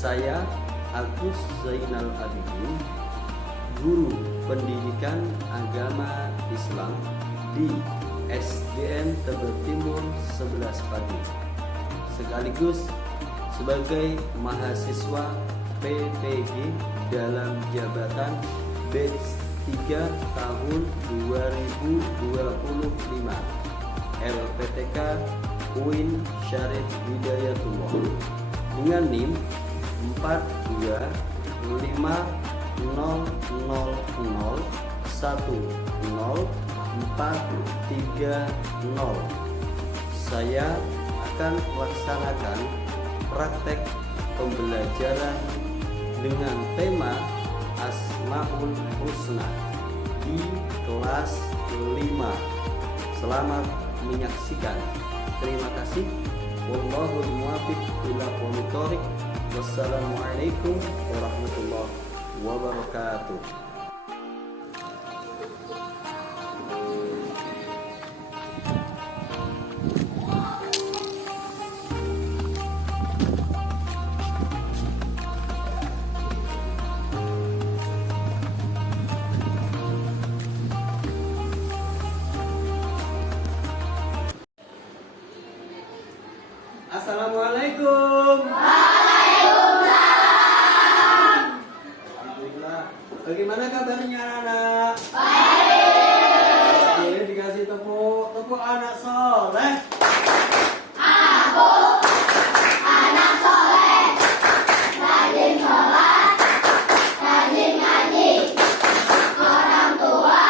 Saya Agus Zainal Abidin, Guru Pendidikan Agama Islam di SDN Tebet Timur 11 Pati, sekaligus sebagai mahasiswa PPG dalam jabatan batch 3 tahun 2025 LPTK UIN Syarif Hidayatullah dengan NIM 42500100430. Saya akan melaksanakan praktek pembelajaran dengan tema Asmaul Husna di kelas 5. Selamat menyaksikan. Terima kasih. Wallahul muwaffiq ila aqwamit thoriq. Wassalamualaikum warahmatullahi wabarakatuh. Assalamualaikum. Waalaikumsalam. Alhamdulillah. Bagaimana kabarnya anak? Baik. Boleh dikasih tepuk anak soleh. Aku anak soleh, rajin sholat, rajin ngaji, orang tua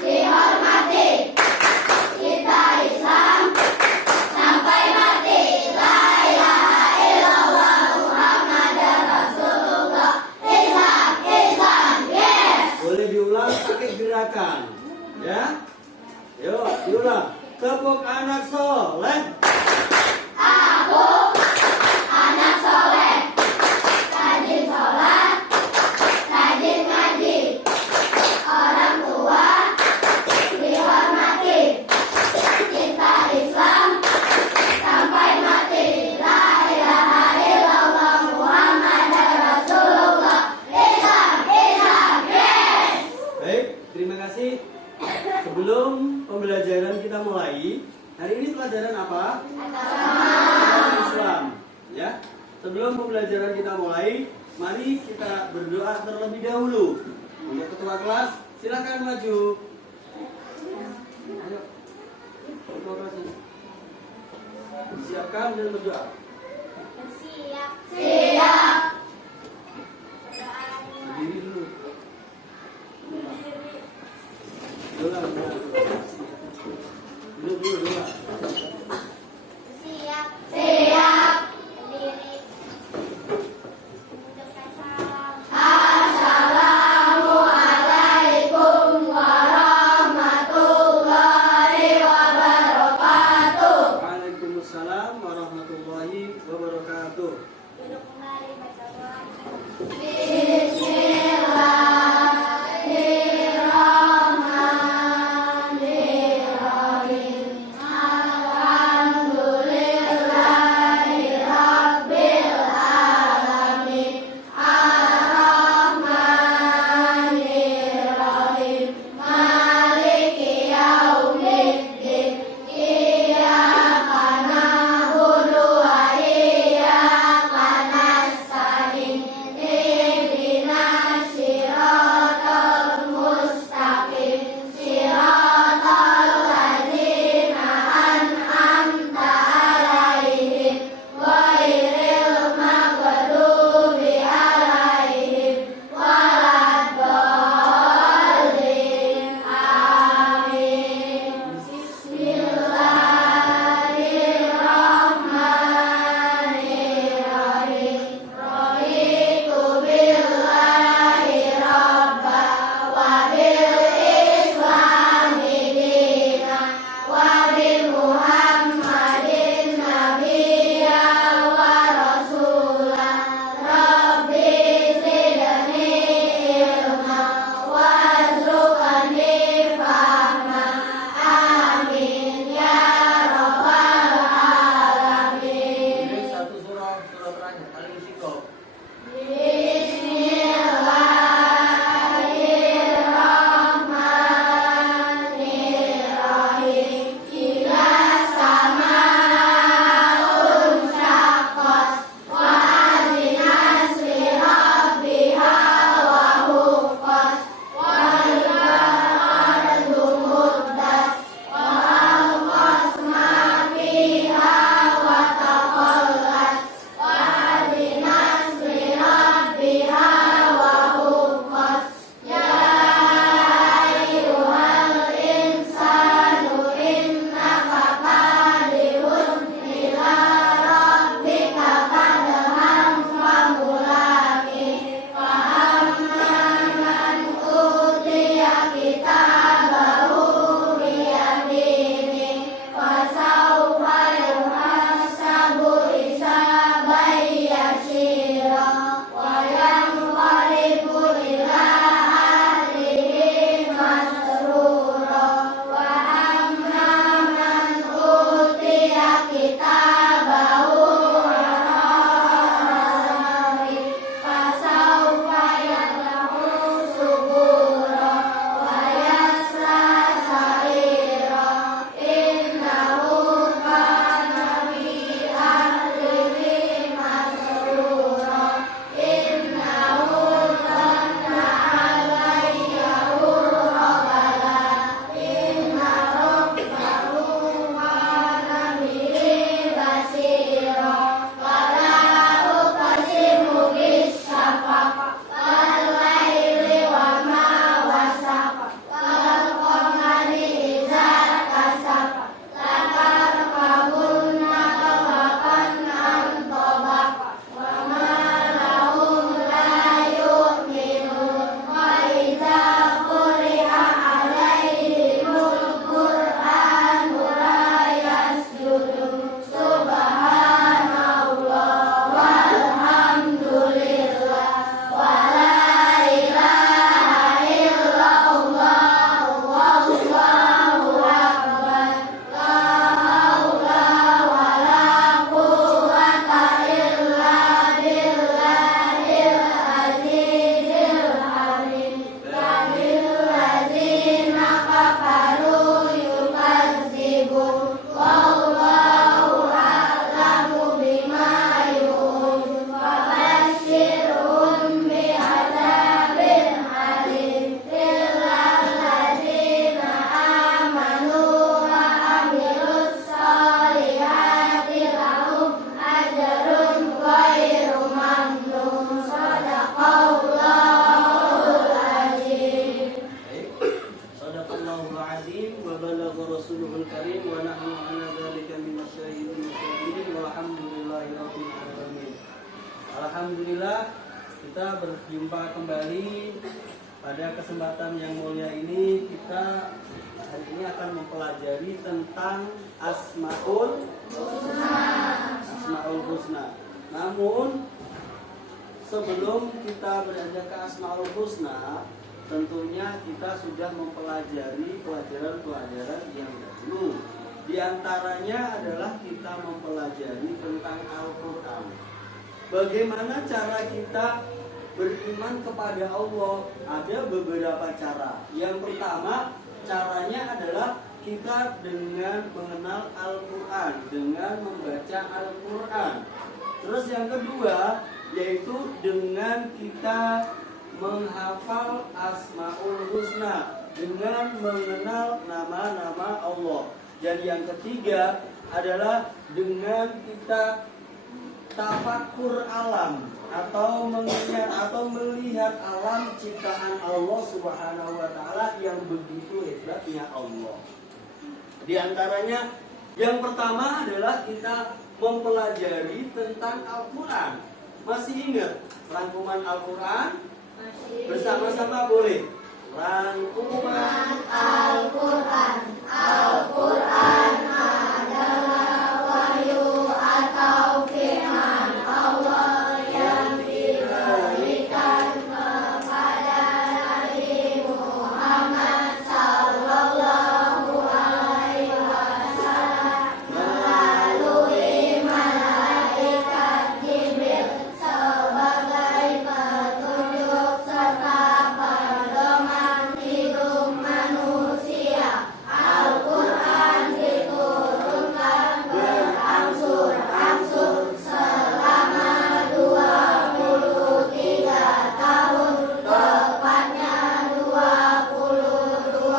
dihormati, kita Islam sampai mati. La ilaha illallah Muhammadar Rasulullah. Islam, Islam, yes. Boleh diulang pakai gerakan, ya? Yuk, diulang. Tepuk anak soleh. Aku anak soleh, rajin sholat, rajin ngaji, orang tua dihormati, kita Islam sampai mati. La ilaha illallah Muhammadar Rasulullah. Islam, Islam, yes. Baik, terima kasih. Sebelum pembelajaran kita mulai, hari ini pelajaran apa? Agama Islam, ya. Sebelum pembelajaran kita mulai, mari kita berdoa terlebih dahulu. Untuk ketua kelas, silakan maju. Ayo, ketua kelas ini. Siapkan dan berdoa. Siap. Siap. Berdiri dulu. Doa. Duduk. Siap. Siap. Berdiri. Mengucapkan salam. Assalamualaikum warahmatullahi wabarakatuh. Waalaikumsalam warahmatullahi wabarakatuh. Duduk kembali, baca doa. Bismillahirrahmanirrahim. rasuluhul karim wa nahnu ala dzalika minasyahidin walhamdulillahi rabbil alamin. Alhamdulillah kita berjumpa kembali pada kesempatan yang mulia ini. Kita hari ini akan mempelajari tentang Asmaul Husna. Namun sebelum kita beranjak ke Asmaul Husna, tentunya kita sudah mempelajari pelajaran-pelajaran yang dahulu. Di antaranya adalah kita mempelajari tentang Al-Quran. Bagaimana cara kita beriman kepada Allah? Ada beberapa cara. Yang pertama, caranya adalah kita dengan mengenal Al-Quran, dengan membaca Al-Quran. Terus yang kedua, yaitu dengan kita menghafal Asmaul Husna, dengan mengenal nama-nama Allah. Dan yang ketiga adalah dengan kita tafakkur alam atau mengingat atau melihat alam ciptaan Allah Subhanahu wa taala yang begitu hebatnya Allah. Di antaranya yang pertama adalah kita mempelajari tentang Al-Quran. Masih ingat rangkuman Al-Quran? Bersama-sama boleh. Rangkuman Al-Quran. Al-Quran adalah wahyu atau firman Allah yang diberikan kepada Nabi Muhammad sallallahu alaihi wasallam melalui malaikat Jibril sebagai petunjuk serta pedoman hidup manusia. Al-Quran diturunkan berangsur-angsur selama 23 tahun, tepatnya 22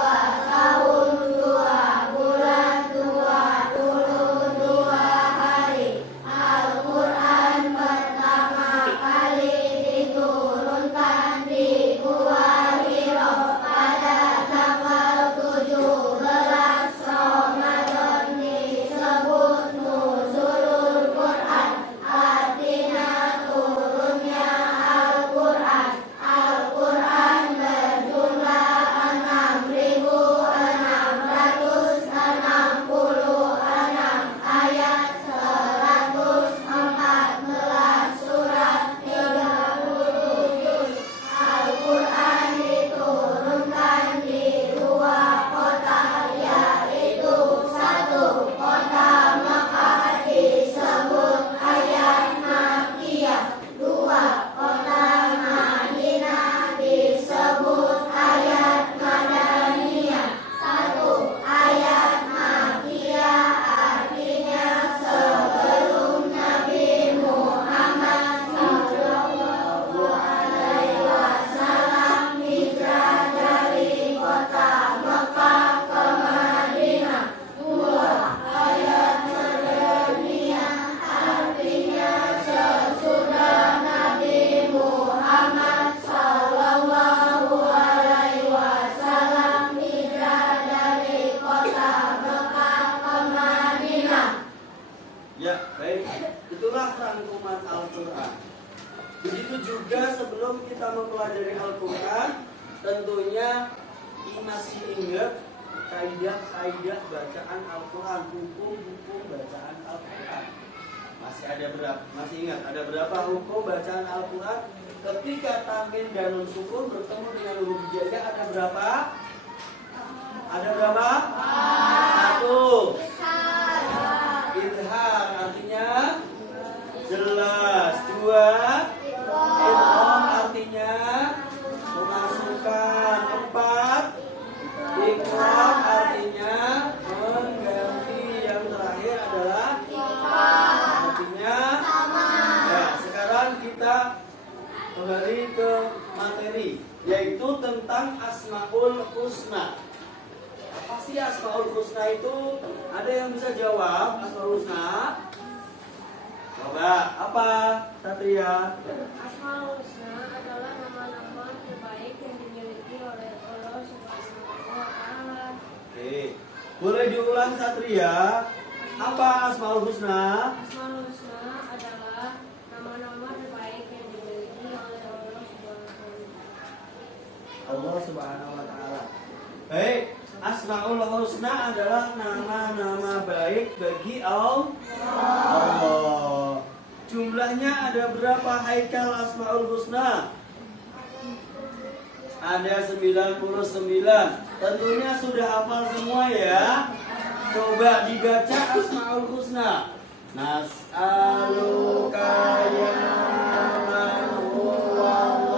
tahun 2 bulan 22 hari. Al-Quran pertama kali diturunkan di Gua Hiro pada tanggal 17 Ramadan, disebut Nuzulul Quran, artinya turunnya Al-Quran. Al-Quran berjumlah 6.666 ayat, 114 surat, 30 juz. Al-Quran diturunkan di 2 kota, yaitu 1 kota Makkah disebut ayat Makkiyah, 2 kota Madinah disebut ayat Madaniyah. 1 ayat Makkiyah artinya sebelum Nabi Muhammad sallallahu alaihi wasallam hijrah dari kota Mekah ke Madinah. 2 ayat Madaniyah artinya sesudah Nabi Muhammad sallallahu alaihi wasallam hijrah dari kota Mekah ke Madinah. Ya, baik. Itulah rangkuman Al-Quran. Begitu juga sebelum kita mempelajari Al-Quran, tentunya masih ingat kaidah-kaidah bacaan Al-Quran, hukum-hukum bacaan Al-Quran. Masih ingat ada berapa hukum bacaan Al-Quran? Ketika tanwin dan nun sukun bertemu dengan huruf hijaiyah ada berapa? Ada berapa? 1. Idhar artinya jelas. 2. Idgham artinya memasukkan. 4. Iqram artinya mengganti. Yang terakhir adalah artinya ya. Sekarang kita kembali ke materi, yaitu tentang Asmaul Husna. Apa sih Asmaul Husna itu? Ada yang bisa jawab Asmaul Husna? Coba, apa Satria? Asmaul Husna adalah nama-nama terbaik yang dimiliki oleh Allah Subhanahu wa taala. Oke. Boleh diulang Satria? Apa Asmaul Husna? Asmaul Husna adalah nama-nama terbaik yang dimiliki oleh Allah Subhanahu wa Ta'ala. Baik, Asmaul Husna adalah nama-nama baik bagi Allah. Jumlahnya ada berapa haikal Asmaul Husna? Ada 99. Tentunya sudah hafal semua ya. Coba dibaca Asmaul Husna. Nas'aluka ya man huwallahu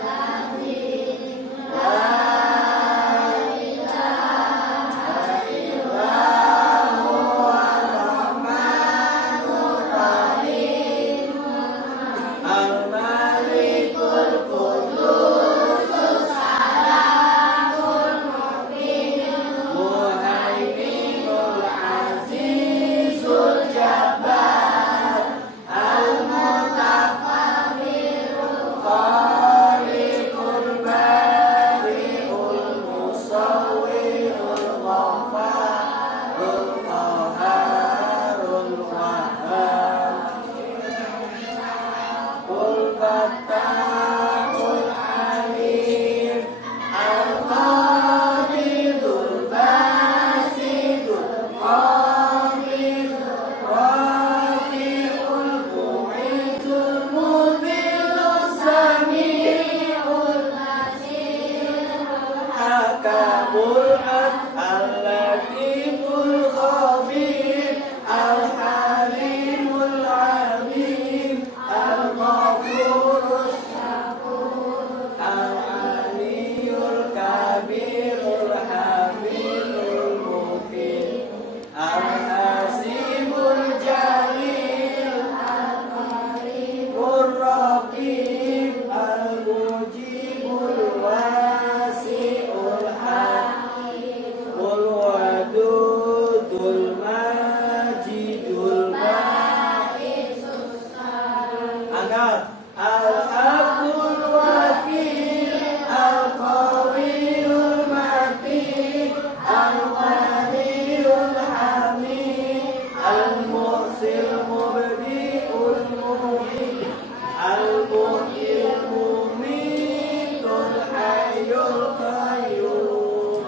al-azim. La ilaha illa huwal rahmanur rahim. Al-malikul qudus salamul mu'min muhaiminul azizul jabbar al-mutakabbirul khaliqul bari'ul musawwirul ghafarul qaharul wahhab qul fattahul alim al-qabidul basidul qadirul rafi'ul mu'izul mudhillus sami'ul hakamul al-latiful khabir al-halimul alim al-ghafurus al-aliyul kabirul hamidul muqim al-hasimul jalil al-qaribur raqib al-mujibul wasi'ul hakim qul wadudul majidul angkat al-aqul wakil al-qawiyul matin al-qadirul hamid al-muhsil mubdi'ul muhyi al-muhyil mumitul hayyul qayyum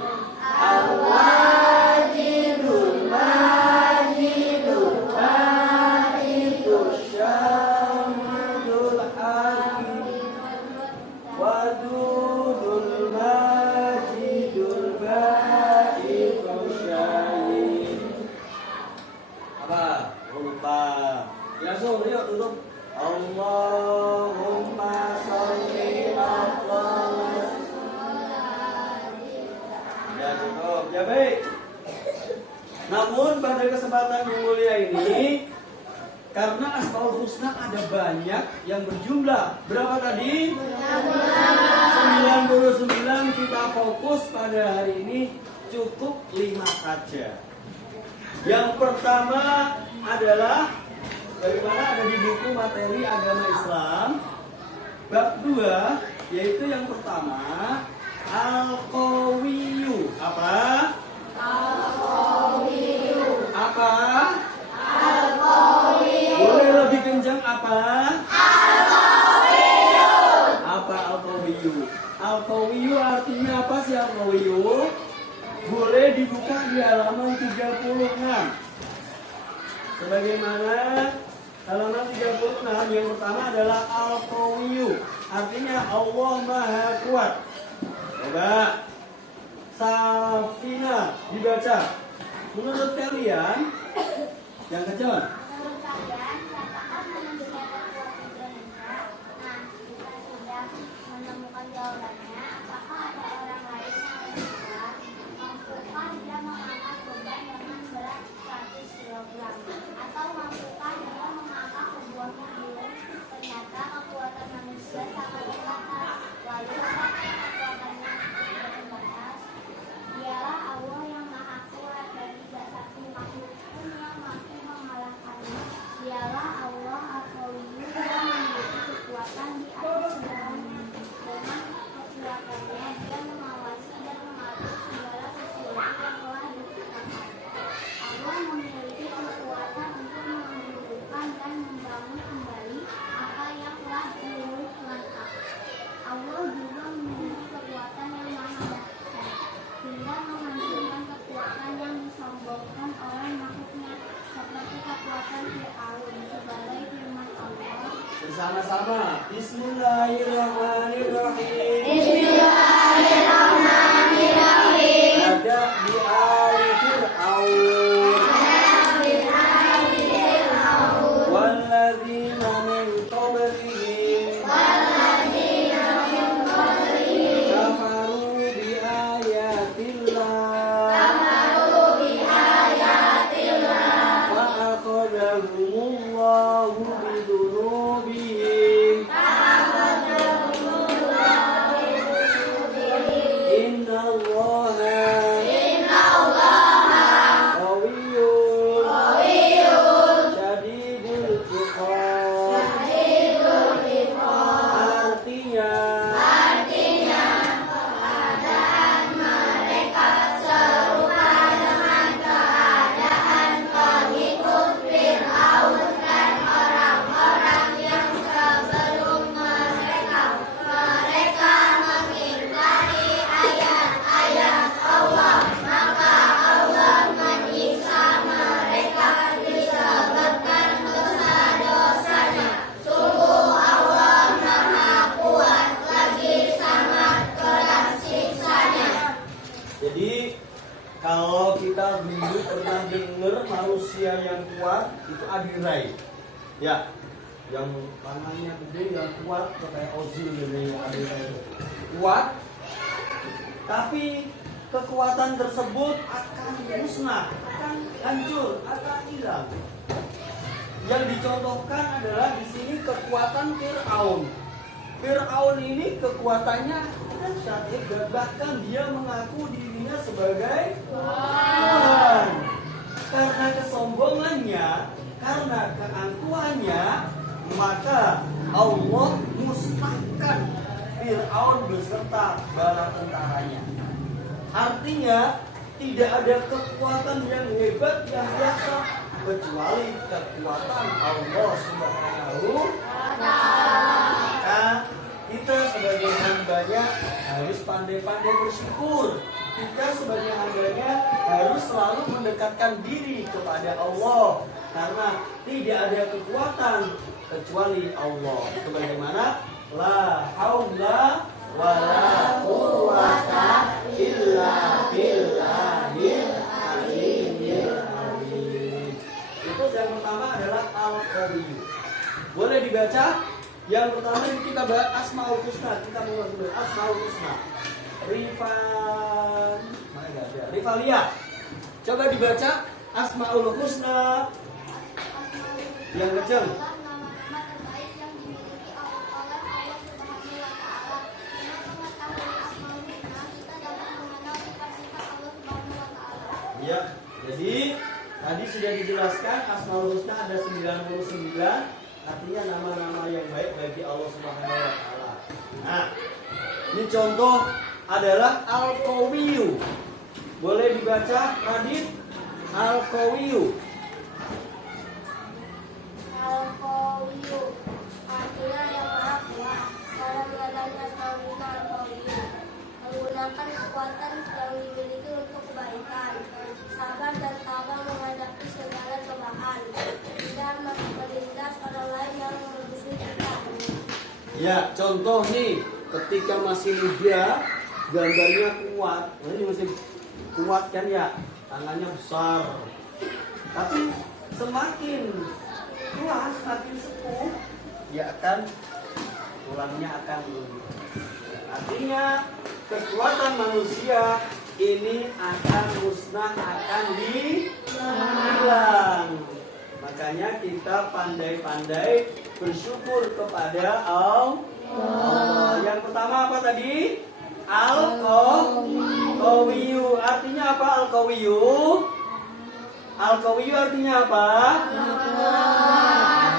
al-wajidul majidul ba'idul syamidul hakim wadudul majidul ba'idul syahid. Apa? Lupa. Langsung yuk tutup. Allahumma sholli ala ya cukup. Ya baik. Namun pada kesempatan yang mulia ini, karena Asmaul Husna ada banyak yang berjumlah berapa tadi? 99. Kita fokus pada hari ini cukup 5 saja. Yang pertama adalah bagaimana ada di buku materi agama Islam bab 2, yaitu yang pertama Al-Qawiyyu. Apa? Al-Qawiyyu. Apa? Al-Qawiyyu. Boleh lebih kencang apa? Al-Qawiyyu. Apa Al-Qawiyyu? Al-Qawiyyu artinya apa sih Al-Qawiyyu? Boleh dibuka di halaman 36. Sebagaimana halaman 36 yang pertama adalah Al-Qawiyyu, artinya Allah Maha Kuat. Coba Safina dibaca. Menurut kalian yang kecil? Menurut kalian, siapakah menentukan kekuatan Indonesia? Nah, kita sudah menemukan jawabannya. Apakah ada orang lain yang lebih kuat? Mampukah dia mengangkat beban dengan berat 100 kg? Atau mampukah dia mengangkat sebuah mobil? Ternyata kekuatan manusia sangat terbatas. Lalu apakah kekuatannya terbatas? Dialah Allah yang Maha Kuat dan tidak satu makhluk pun yang mampu mengalahkan Sama-sama. Bismillahirrahmanirrahim. Bismillahirrahmanirrahim. Ada di ali Fir'aun. Walladzina min qablihim. Kafaru bi ayatillah. Fa akhadahumullahu bidunubihim. Inna Allaha qawiyyun syadidul iqab. Artinya jadi kalau kita dulu pernah dengar manusia yang kuat itu Adirai, ya, yang tangannya gede, yang kuat kayak Ozil gitu, Adirai kuat, tapi kekuatan tersebut akan musnah, akan hancur, akan hilang. Yang dicontohkan adalah di sini kekuatan Fir'aun. Fir'aun ini kekuatannya dahsyat, bahkan dia mengaku dirinya sebagai Tuhan. Karena kesombongannya, karena keangkuhannya, maka Allah musnahkan Fir'aun beserta bala tentaranya. Artinya tidak ada kekuatan yang hebat yang biasa kecuali kekuatan Allah Subhanahu wa Ta'ala. Kita sebagai hambanya harus pandai-pandai bersyukur. Kita sebagai hambanya harus selalu mendekatkan diri kepada Allah, karena tidak ada kekuatan kecuali Allah. Sebagaimana la haula wala quwwata illa billahil aliyyil azim. Itu yang pertama adalah al-qawiyyu. Boleh dibaca? Yang pertama ini kita bahas Asmaul Husna. Kita mulai dulu Asmaul Husna. Rifalia. Coba dibaca Asmaul Husna. Yang kecil. Ya, jadi tadi sudah dijelaskan Asmaul Husna ada 99, artinya nama-nama yang baik bagi Allah Subhanahu wa Ta'ala. Nah, ini contoh adalah Al-Qawiyyu. Boleh dibaca Radit? Al-Qawiyyu. Al-Qawiyyu artinya yang maha kuat. Dalam adanya Al-Qawiyyu, Al-Qawiyyu menggunakan kekuatan yang dimiliki untuk kebaikan, sabar dan tabah menghadapi segala cobaan, dan menindas orang lain yang memusuhi kita. Ya, contoh nih, ketika masih muda, gambarnya kuat. Nah, ini masih kuat kan ya, tangannya besar. Tapi semakin tua, semakin sepuh, ya akan tulangnya akan menurun. Artinya kekuatan manusia ini akan musnah, akan hilang. Makanya kita pandai-pandai bersyukur kepada Allah. Yang pertama apa tadi? Al-Qawiyyu. Artinya apa Al-Qawiyyu? Al-Qawiyyu artinya apa?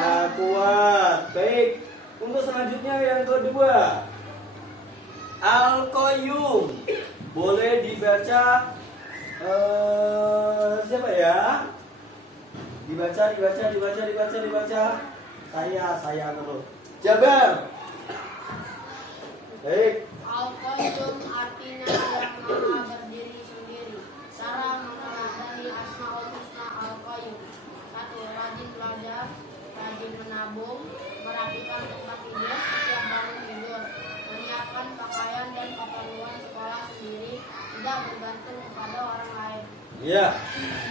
Nah, kuat. Baik. Untuk selanjutnya yang kedua, Al-Qayyum. Boleh dibaca siapa ya? Dibaca. Saya dulu. Jabar. Baik. Al-Qayyum artinya yang maha berdiri sendiri. Cara mengenali Asmaul Husna Al-Qayyum. 1. Rajin belajar, rajin menabung, merapikan Ya,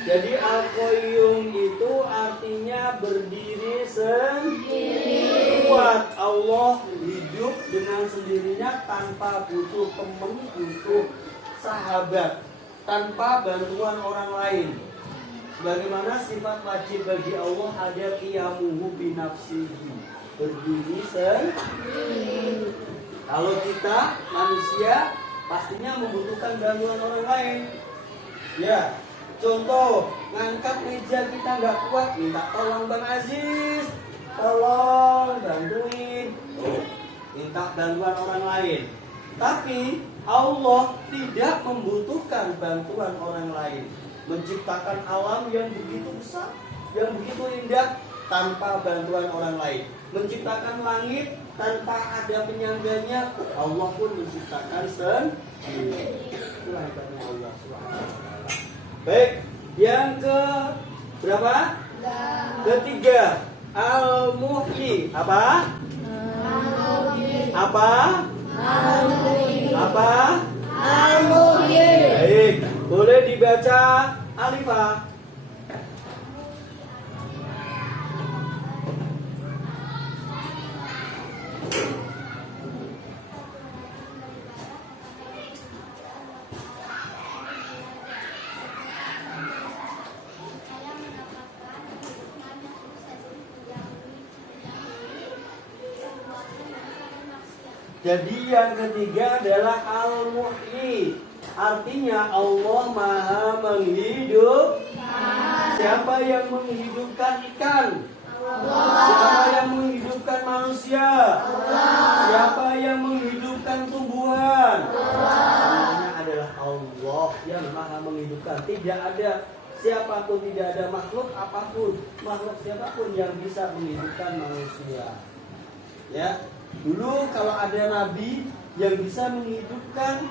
jadi al-qayyum itu artinya berdiri sendiri. Kuat. Allah hidup dengan sendirinya tanpa butuh teman, butuh sahabat, tanpa bantuan orang lain. Sebagaimana sifat wajib bagi Allah ada qiyamuhu binafsihi, berdiri sendiri. Kalau kita manusia pastinya membutuhkan bantuan orang lain. Ya, contoh ngangkat meja kita nggak kuat, minta tolong Bang Aziz, tolong bantuin. Minta bantuan orang lain. Tapi Allah tidak membutuhkan bantuan orang lain. Menciptakan alam yang begitu besar, yang begitu indah tanpa bantuan orang lain. Menciptakan langit tanpa ada penyangganya, Allah pun menciptakan sendiri. Itulah hebatnya Allah SWT. Baik, yang ke berapa? Ketiga, al-muhyi. Apa? Apa? Apa? Baik, boleh dibaca Alifah. Jadi yang ketiga adalah al-muhyi. Artinya Allah maha menghidup. Siapa yang menghidupkan ikan? Siapa yang menghidupkan manusia? Siapa yang menghidupkan tumbuhan? Namanya adalah Allah yang maha menghidupkan. Tidak ada siapapun, tidak ada makhluk apapun, makhluk siapapun yang bisa menghidupkan manusia. Ya. Dulu kalau ada nabi yang bisa menghidupkan,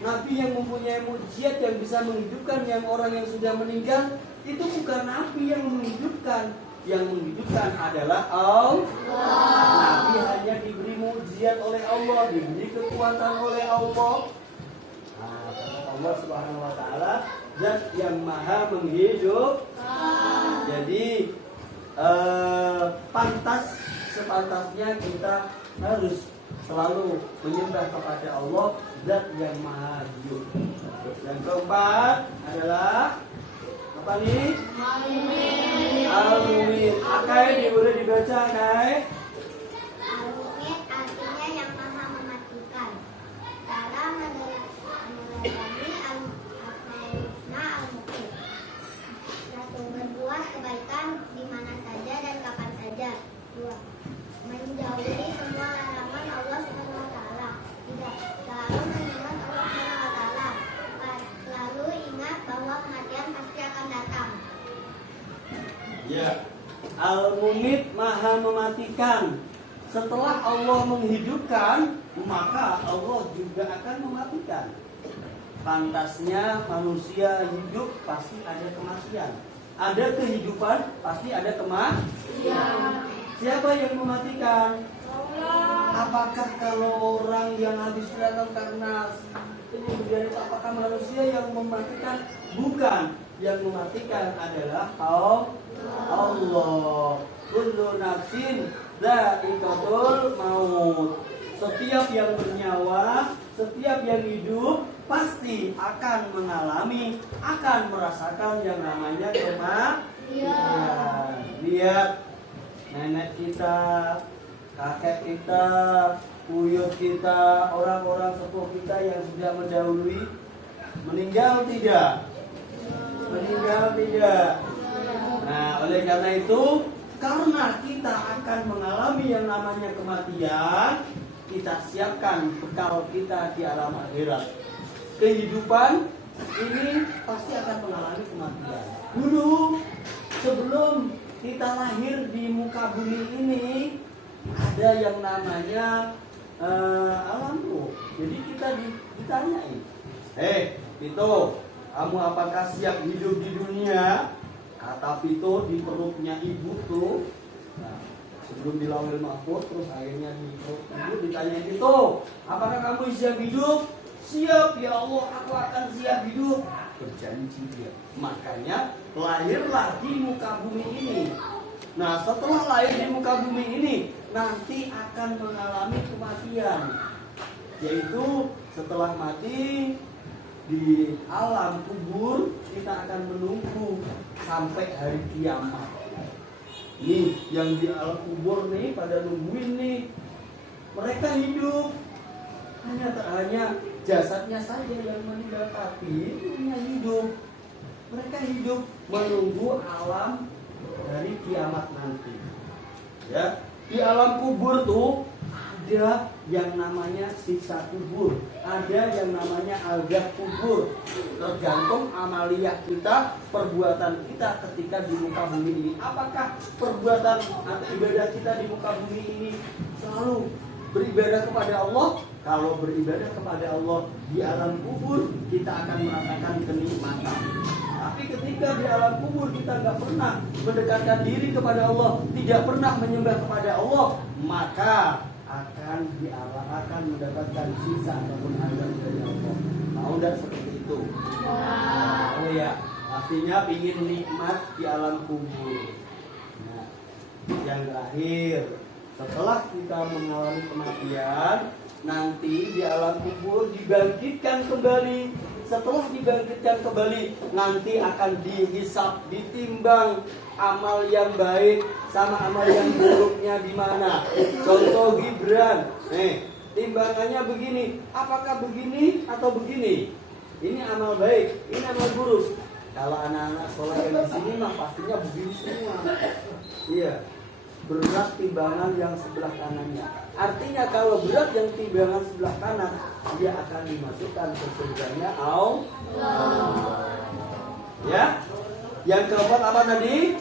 nabi yang mempunyai mukjizat yang bisa menghidupkan yang orang yang sudah meninggal, itu bukan nabi yang menghidupkan. Yang menghidupkan adalah Allah. Nabi hanya diberi mukjizat oleh Allah, diberi kekuatan oleh Allah. Nah, Allah Subhanahu wa taala zat yang maha menghidupkan. Jadi sepantasnya kita harus selalu menyembah kepada Allah zat yang maha hidup. Yang keempat adalah apa nih? Al-Mu'min. Akai boleh dibaca, Akai? Al-Mu'min artinya yang maha mematikan. Cara meneladani al-husna al-mu'min. Satu, berbuat kebaikan di mana saja dan kapan saja. Dua, menjauhi semua larangan Allah Subhanahu wa taala. Tiga, selalu mengingat Allah Subhanahu wa taala. Empat, selalu ingat bahwa kematian pasti akan datang. Ya. Al-Mumit maha mematikan. Setelah Allah menghidupkan, maka Allah juga akan mematikan. Pantasnya manusia hidup pasti ada kematian. Ada kehidupan pasti ada kematian. Siapa yang mematikan? Apakah kalau orang yang habis berantem karena kemudian itu apakah manusia yang mematikan? Bukan. Yang mematikan adalah Allah. Kullu nafsin dha'iqatul maut. Setiap yang bernyawa, setiap yang hidup pasti akan mengalami, akan merasakan yang namanya kematian. Lihat nenek kita, kakek kita, buyut kita, orang-orang sepuh kita yang sudah mendahului meninggal tidak? Meninggal tidak? Nah, oleh karena itu, karena kita akan mengalami yang namanya kematian, kita siapkan bekal kita di alam akhirat. Kehidupan ini pasti akan mengalami kematian. Dulu, sebelum kita lahir di muka bumi ini, ada yang namanya alam ruh. Jadi kita ditanyain, Pito, kamu apakah siap hidup di dunia? Kata Pito di perutnya ibu tuh. Nah, sebelum di Lauhul Mahfuz, terus akhirnya di perut ibu ditanya Pito, apakah kamu siap hidup? siap ya Allah, aku akan siap hidup. Berjanji dia. Makanya lahirlah di muka bumi ini. Nah, setelah lahir di muka bumi ini, nanti akan mengalami kematian. Yaitu setelah mati di alam kubur, kita akan menunggu sampai hari kiamat. Nih, yang di alam kubur nih pada nungguin nih. Mereka hidup, hanya jasadnya saja yang meninggal, tapi dunia hidup. Mereka hidup menunggu alam dari kiamat nanti. Ya, di alam kubur tuh ada yang namanya siksa kubur, ada yang namanya azab kubur. Tergantung amaliyah kita, perbuatan kita ketika di muka bumi ini. Apakah perbuatan atau ibadah kita di muka bumi ini selalu beribadah kepada Allah? Kalau beribadah kepada Allah di alam kubur, kita akan merasakan kenikmatan. Tapi ketika di alam kubur kita nggak pernah mendekatkan diri kepada Allah, tidak pernah menyembah kepada Allah, maka akan mendapatkan sisa ataupun azab dari Allah. Mau nggak seperti itu? Oh ya, artinya ingin nikmat di alam kubur. Nah, yang terakhir, setelah kita mengalami kematian, nanti di alam kubur dibangkitkan kembali. Setelah dibangkitkan kembali, nanti akan dihisab, ditimbang amal yang baik sama amal yang buruknya di mana. Contoh Gibran, timbangannya begini, apakah begini atau begini? Ini amal baik, ini amal buruk. Kalau anak-anak sekolah yang di sini mah pastinya begini semua. Iya, berat timbangan yang sebelah kanannya. Artinya kalau berat yang timbangan sebelah kanan, dia akan dimasukkan ke surganya Allah. Ya. Yang keempat apa tadi?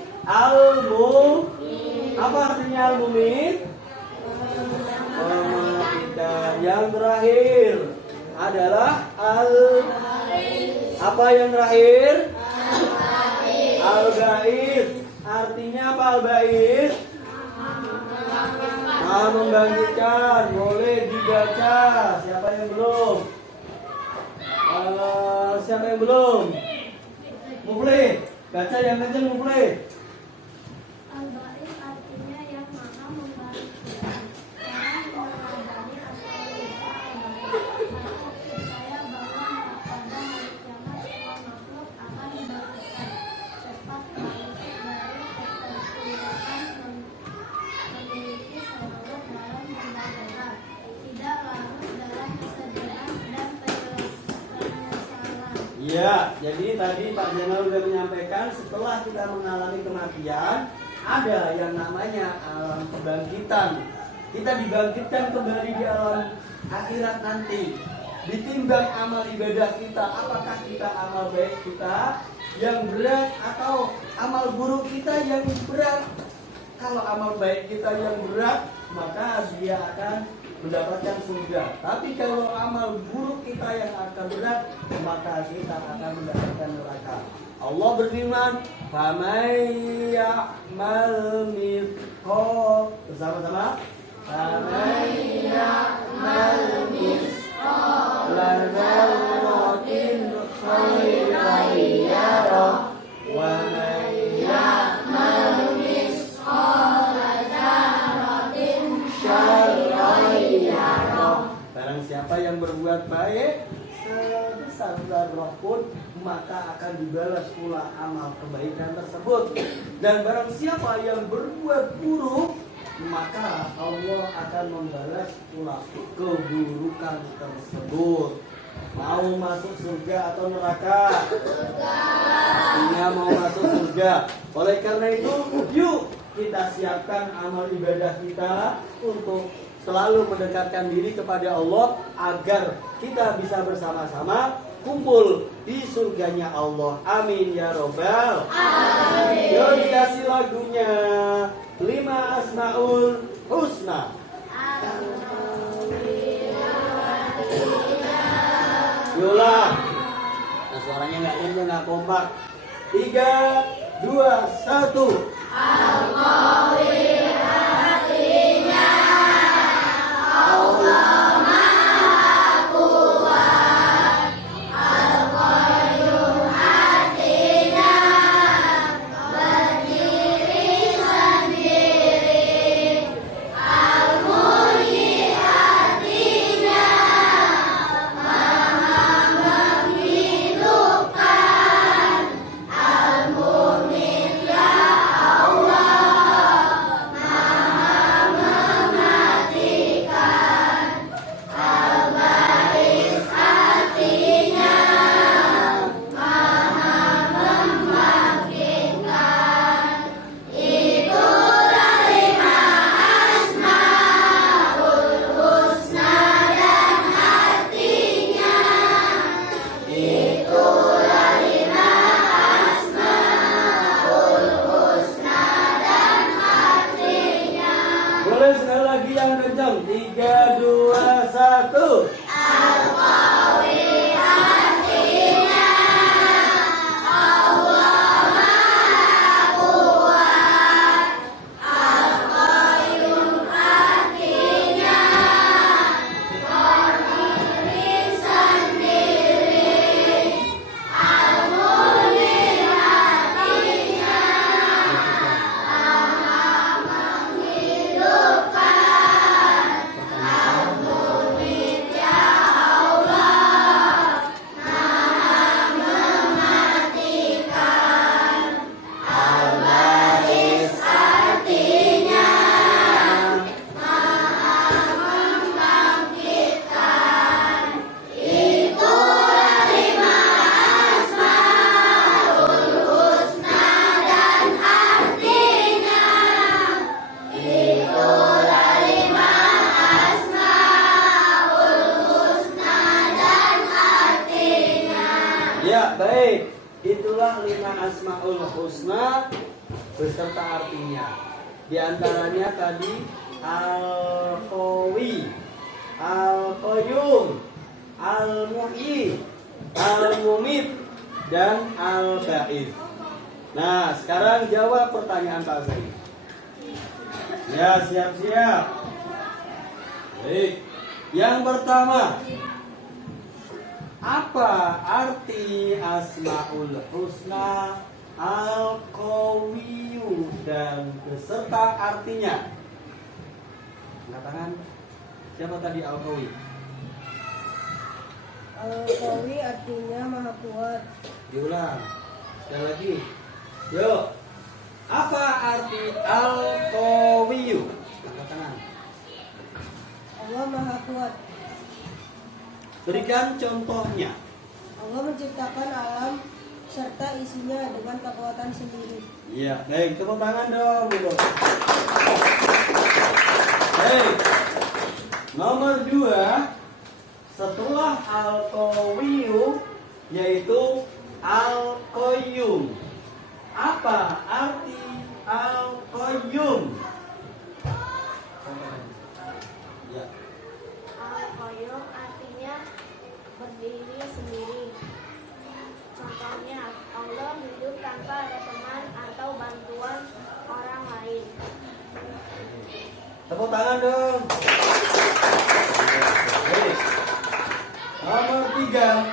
Apa artinya al-mumin? Mematikan. Yang terakhir adalah apa yang terakhir? Al-ba'id. Artinya apa al-ba'id? Membangkitkan. Boleh dibaca. Siapa yang belum? Siapa yang belum? Muflih. Baca yang kenceng, Muflih. Al-Ba'id artinya yang maha membangkitkan. Orang meladani asal-usul al-Ba'id. Aku percaya bahwa pada hari kiamat semua makhluk akan dibangkitkan. Cepat bangkit dari keterpuritan memiliki seluruh dalam benar-benar. Tidak larut dalam kesedihan dan penyesalan. Iya, jadi tadi Pak Jamal sudah menyampaikan setelah kita mengalami kematian, ada yang namanya alam kebangkitan. Kita dibangkitkan kembali di alam akhirat nanti. Ditimbang amal ibadah kita, apakah kita amal baik kita yang berat atau amal buruk kita yang berat. Kalau amal baik kita yang berat, maka dia akan mendapatkan surga. Tapi kalau amal buruk kita yang akan berat, maka kita akan mendapatkan neraka. Allah berfirman, "Faman ya'mal mithqala" bersama-sama, "Faman ya'mal mithqala dzarratin khairan yarah wa man ya'mal mithqala dzarratin syarran yarah." Barang siapa yang berbuat baik sebesar zarah pun, maka akan dibalas pula amal kebaikan tersebut. Dan barang siapa yang berbuat buruk, maka Allah akan membalas pula keburukan tersebut. Mau masuk surga atau neraka? Pastinya mau masuk surga. Oleh karena itu, yuk kita siapkan amal ibadah kita untuk selalu mendekatkan diri kepada Allah agar kita bisa bersama-sama kumpul di surganya Allah. Amin ya robbal alamin. Yuk dikasih lagunya 5 Asmaul Husna. Yolah. Nah, suaranya nggak kenceng, nggak kompak. 3, 2, 1. Al-Qawi artinya Allah Maha Kuat. Ya, baik. Itulah 5 Asmaul Husna beserta artinya. Di antaranya tadi Al-Qawi, Al-Qayyum, Al-Muhyi, Al-Mumit, dan Al-Ba'id. Nah, sekarang jawab pertanyaan Pak Zain. Ya, siap-siap. Baik. Yang pertama, apa arti Asmaul Husna Al-Qawiyyu dan beserta artinya? Angkat tangan. Siapa tadi Al-Qawi? Al-Qawi artinya maha kuat. Diulang. Sekali lagi. Yuk. Apa arti Al-Qawiyyu? Angkat tangan. Allah maha kuat. Berikan contohnya. Allah menciptakan alam serta isinya dengan kekuatan sendiri. Iya, baik, tepuk tangan dong, Bu. Baik. Nomor 2, setelah Al-Qawiyyu yaitu Al-Qayyum. Apa arti Al-Qayyum? Ya. Al-Qayyum artinya berdiri sendiri. Contohnya, Allah hidup tanpa ada teman atau bantuan orang lain. Tepuk tangan dong. Baik. Nomor 3.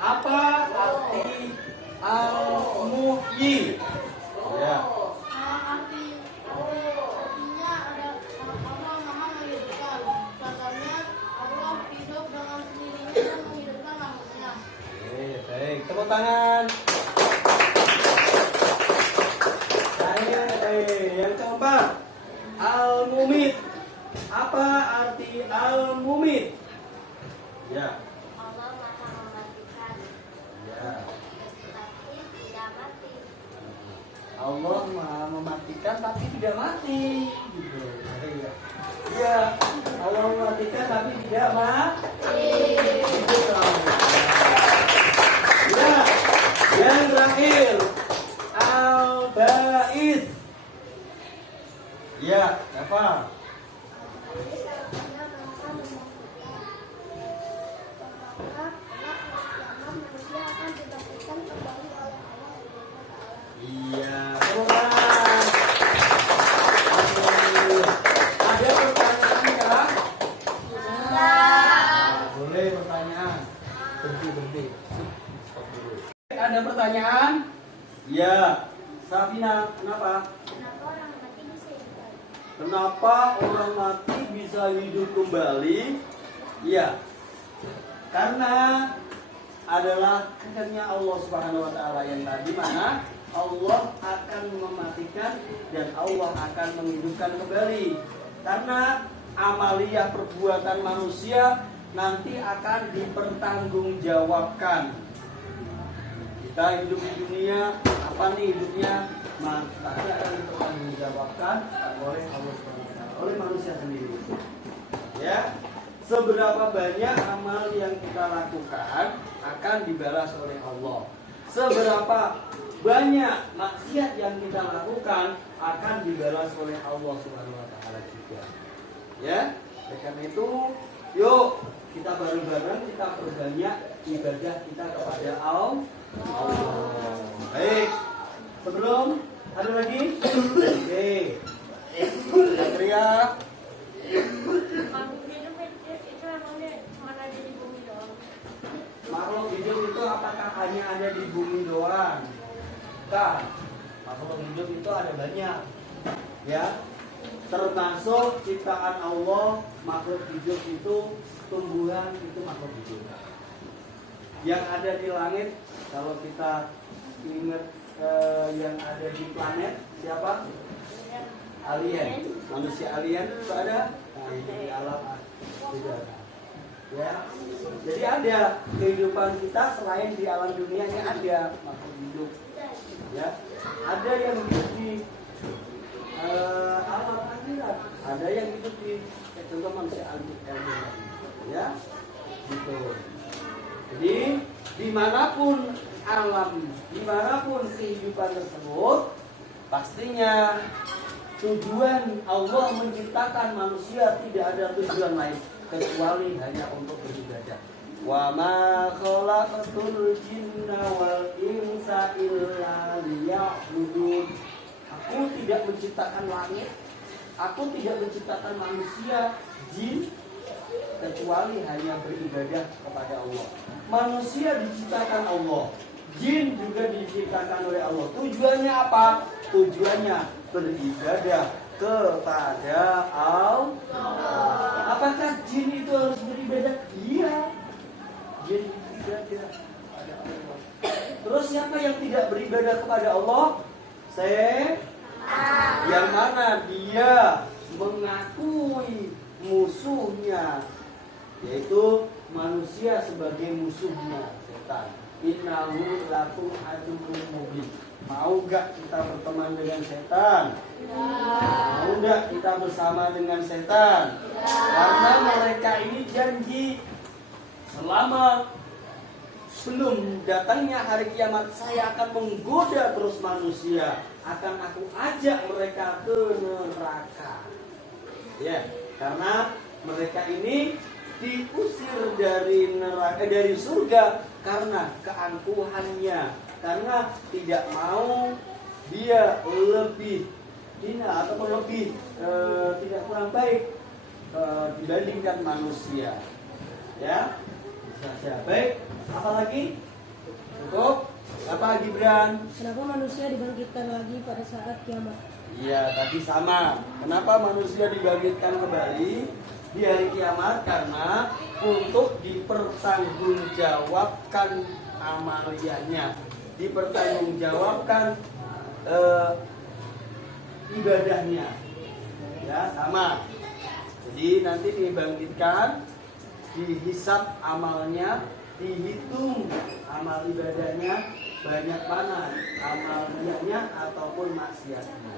Apa arti Al-Muhyi? Ya. Artinya ada Allah maha menghidupkan. Contohnya Allah hidup dengan sendirinya dan menghidupkan makhluknya. Baik, tepuk tangan. Yang keempat, Al-Mumit. Apa arti Al-Mumit? Ya. Allah maha mematikan, Ya. tapi tidak mati. Allah maha mematikan tapi tidak mati. Gitu. Iya. Allah mematikan tapi tidak mati. Itu selalu. Ya. Yang terakhir, Al-Ba'id. Ya, apa? Iya, teman. Ada pertanyaan nggak? Boleh pertanyaan. Berhenti. Stop dulu. Ada pertanyaan? Ya. Safina, kenapa? Kenapa orang mati bisa hidup? Kenapa orang mati bisa hidup kembali? Iya. Karena adalah kehendaknya Allah Subhanahu wa taala yang tadi mana Allah akan mematikan dan Allah akan menghidupkan kembali. Karena amaliyah perbuatan manusia nanti akan dipertanggungjawabkan. Kita hidup di dunia, apa nih hidupnya? Maka akan dipertanggungjawabkan oleh Allah Subhanahu wa taala, oleh manusia sendiri. Ya. Seberapa banyak amal yang kita lakukan akan dibalas oleh Allah. Seberapa banyak maksiat yang kita lakukan akan dibalas oleh Allah Subhanahu wa taala juga. Ya. Oleh karena itu, yuk kita bareng-bareng kita perbanyak ibadah kita kepada Allah. Baik. Sebelum ada lagi? Oke. Teriak. Makhluk hidup itu emangnya cuma ada di bumi doang? Makhluk hidup itu apakah hanya ada di bumi doang? Bukan. Makhluk hidup itu ada banyak. Ya. Termasuk ciptaan Allah, makhluk hidup itu tumbuhan itu makhluk hidup. Yang ada di langit, kalau kita ingat yang ada di planet siapa? Alien, manusia alien itu ada. Nah, di alam tidak. Ya, jadi ada kehidupan kita selain di alam dunia ini ada makhluk hidup. Ya, ada yang hidup di alam akhirat, ada yang hidup di contoh manusia alien. Ya, gitu. Jadi dimanapun alam, dimanapun kehidupan tersebut, pastinya tujuan Allah menciptakan manusia tidak ada tujuan lain kecuali hanya untuk beribadah. Wa ma khalaqatul jinna wal insa illa liya'budun. Aku tidak menciptakan langit, aku tidak menciptakan manusia, jin, kecuali hanya beribadah kepada Allah. Manusia diciptakan Allah, jin juga diciptakan oleh Allah. Tujuannya apa? Tujuannya beribadah kepada Allah. Apakah jin itu harus beribadah? Iya. Jin beribadah kepada Allah. Terus siapa yang tidak beribadah kepada Allah? Yang mana dia mengakui musuhnya, yaitu manusia sebagai musuhnya setan. Innahu lakum aduwwun mubin. Mau gak kita berteman dengan setan? Mau gak kita bersama dengan setan? Karena mereka ini janji selama sebelum datangnya hari kiamat, saya akan menggoda terus manusia, akan aku ajak mereka ke neraka. Ya, karena mereka ini diusir dari neraka, dari surga karena keangkuhannya, karena tidak mau dia lebih hina atau lebih tidak kurang baik dibandingkan manusia. Ya, bisa baik. Apalagi? Cukup? Apa Gibran? Kenapa manusia dibangkitkan lagi pada saat kiamat? Iya, tadi sama. Kenapa manusia dibangkitkan kembali di hari kiamat? Karena untuk dipertanggungjawabkan amaliyahnya, dipertanggungjawabkan ibadahnya. Ya, sama. Jadi nanti dibangkitkan, dihisab amalnya, dihitung amal ibadahnya banyak mana amalnya ataupun maksiatnya.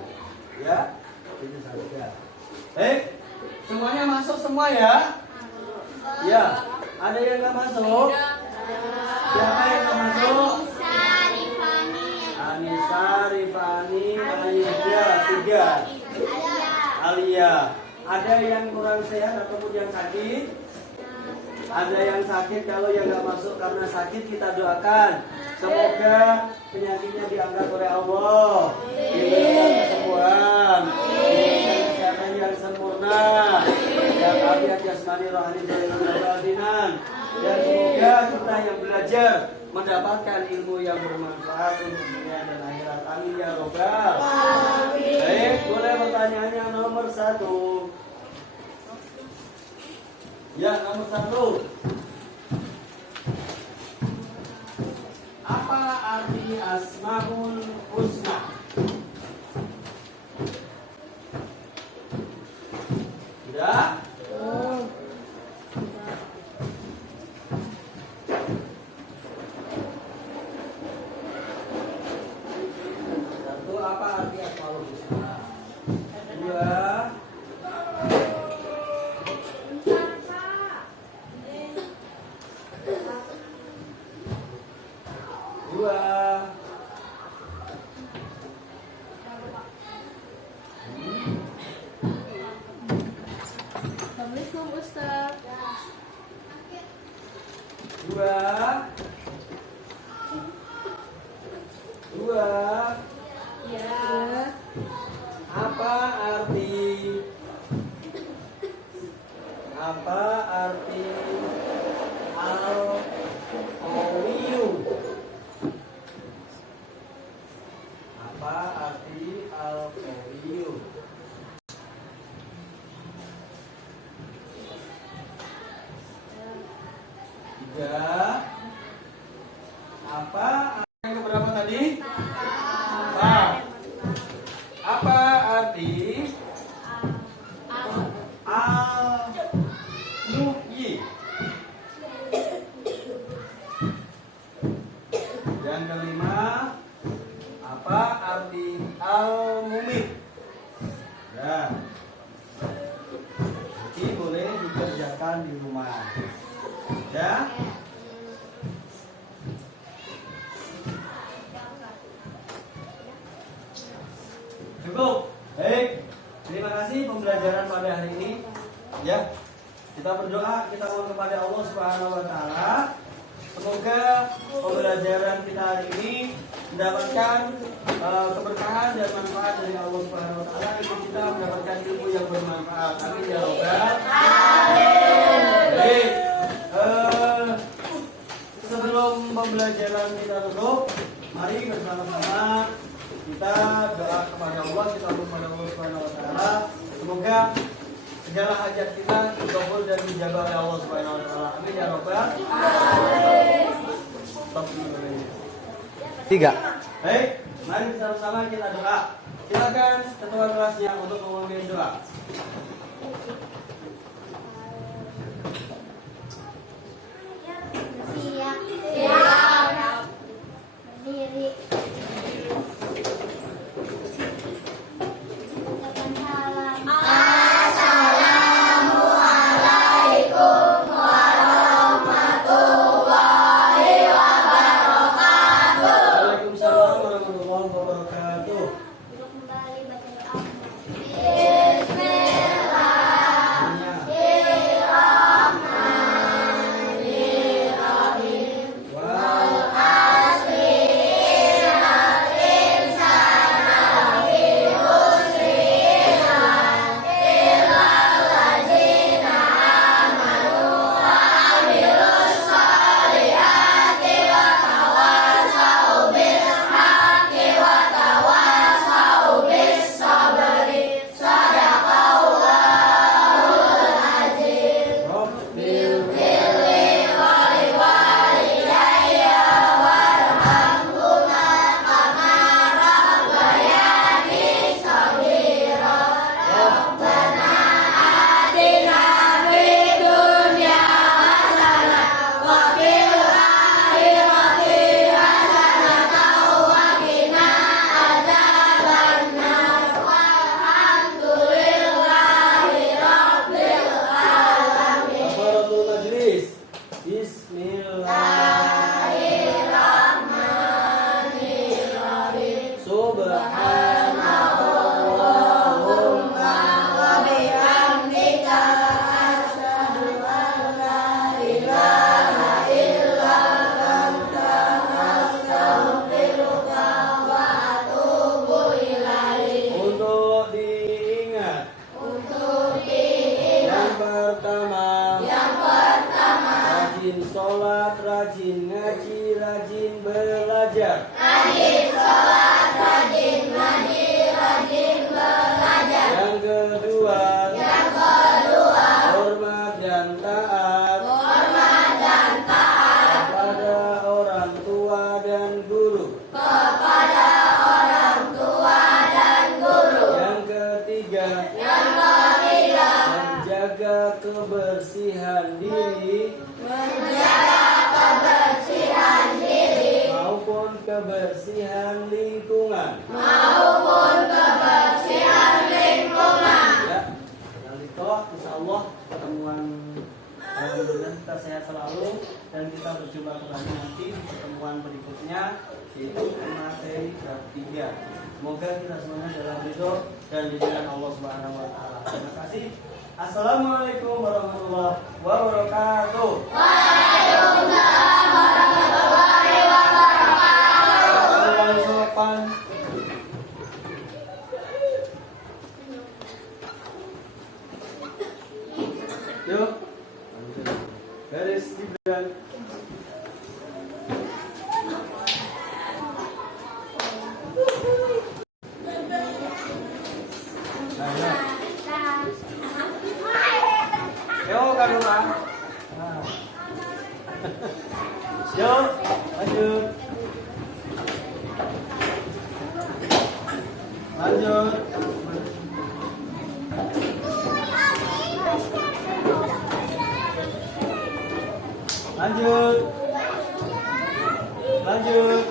Ya, itu saja. Baik, semuanya masuk semua ya? Ya, ada yang nggak masuk? Siapa yang nggak masuk? Anissa, Rifani, Aida, 3. Alia. Ada yang kurang sehat ataupun yang sakit? Ada yang sakit, kalau yang nggak masuk karena sakit kita doakan semoga penyakitnya diangkat oleh Allah, diberikan kesembuhan, diberikan kesehatan yang sempurna, dan afiat jasmani rohani dan batinan, dan semoga kita yang belajar mendapatkan ilmu yang bermanfaat untuk dunia dan akhirat. Amin ya robbal. Baik, boleh pertanyaannya nomor 1. Ya, nomor 1. Apa arti Asmaul Husna? Sudah? Satu, apa arti Asmaul Husna? 2, Assalamualaikum Ustaz. 2. Ya. Apa arti al-qawiyu? Apa arti al-qawiyu? 3. Apa yang keberapa tadi? 4. Apa arti al-muhyi? Yang kelima, apa arti al-mumit? Ya. Jadi boleh dikerjakan di rumah. Ya. pembelajaran kita hari ini mendapatkan keberkahan dan manfaat dari Allah Subhanahu wa taala. Ibu kita mendapatkan ilmu yang bermanfaat. Amin ya rabbal alamin. Baik. Sebelum pembelajaran kita tutup, mari bersama-sama kita doa kepada Allah, kita kepada Allah Subhanahu wa taala. Semoga segala hajat kita dikabul dan dijabah oleh Allah Subhanahu wa taala. Amin ya rabbal alamin. Tiga. Baik, mari bersama-sama kita doa. Silakan ketua kelasnya untuk memimpin doa. Siap. Berdiri. Waalaikumsalam warahmatullahi wabarakatuh. Duduk kembali, baca doa. Kafaratul majlis. Bismillahirrahmanirrahim. Subhanallahumma wa bihamdika asyhadu an la ilaha illa anta astaghfiruka wa atubu ilaik. Untuk diingat. Yang pertama, rajin sholat, rajin ngaji, rajin belajar. Yang kedua, hormat dan taat kepada orang tua dan guru. Yang ketiga, menjaga kebersihan diri maupun kebersihan lingkungan. Ya, insya Allah pertemuan mudah-mudahan kita sehat selalu dan kita berjumpa kembali nanti di pertemuan berikutnya, yaitu materi bab 3. Semoga kita semuanya dalam ridho dan bimbingan Allah Subhanahu wa taala. Terima kasih. Assalamualaikum warahmatullahi wabarakatuh. Sopan. Yuk. Garis Gibran. Yuk, Karuna. Yuk, lanjut. Lanjut. Lanjut. Lanjut.